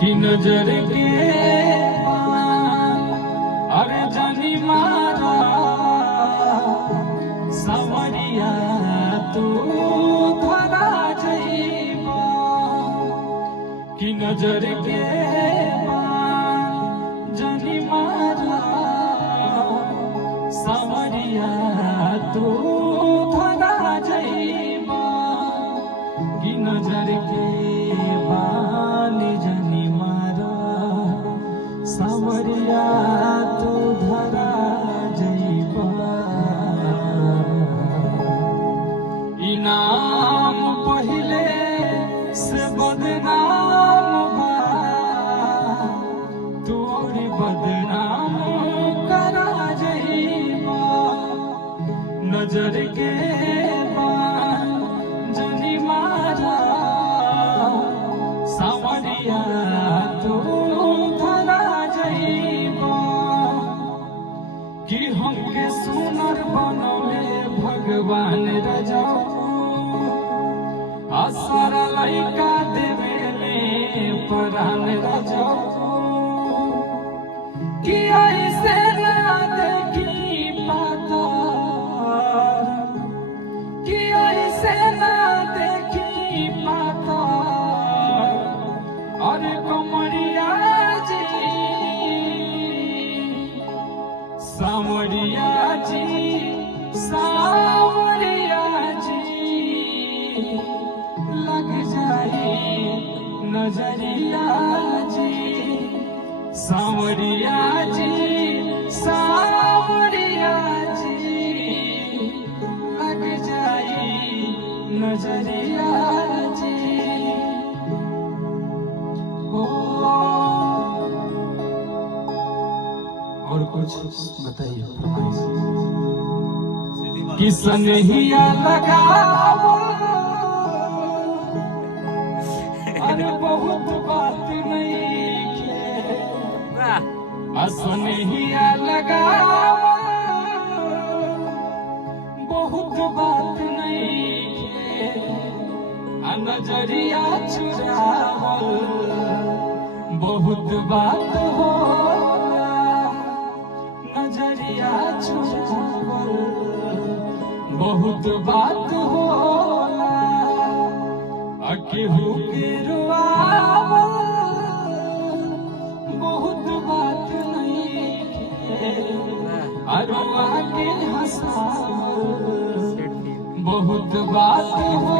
कि नजर के अरे जानी मारा सावरिया तू धरा जइबा कि नजर के जानी मारा सावरिया तू धरा जइबा कि नजर के जानी मारा सावरिया तू धरा जइबा इनाम पहले से बदनाम बा तोरी बदनाम करा जइबा नजर के जानी मारा सावरिया तू धरा जइबा कि हमके सुनर बनौले भगवान रजाऊ असर लइका देवेले परान रजाऊ कि ऐसे ना देखी पाता कि ऐसे ना देखी पाता अरे कमरिया जी सावरिया जी लग जाए नजरिया जी सावरिया जी लग जाए नजरिया जी और कुछ बताइए कि सनहिया लगाओ अरे बहुत बात नहीं सनहिया लगाओ बहुत बात नहीं नजरिया चुराओ बहुत बात हो नजरिया छुपावल बहुत बात होला केहू के रुआवल बहुत बात नहीं अरुआ के हंसावल बहुत बात हो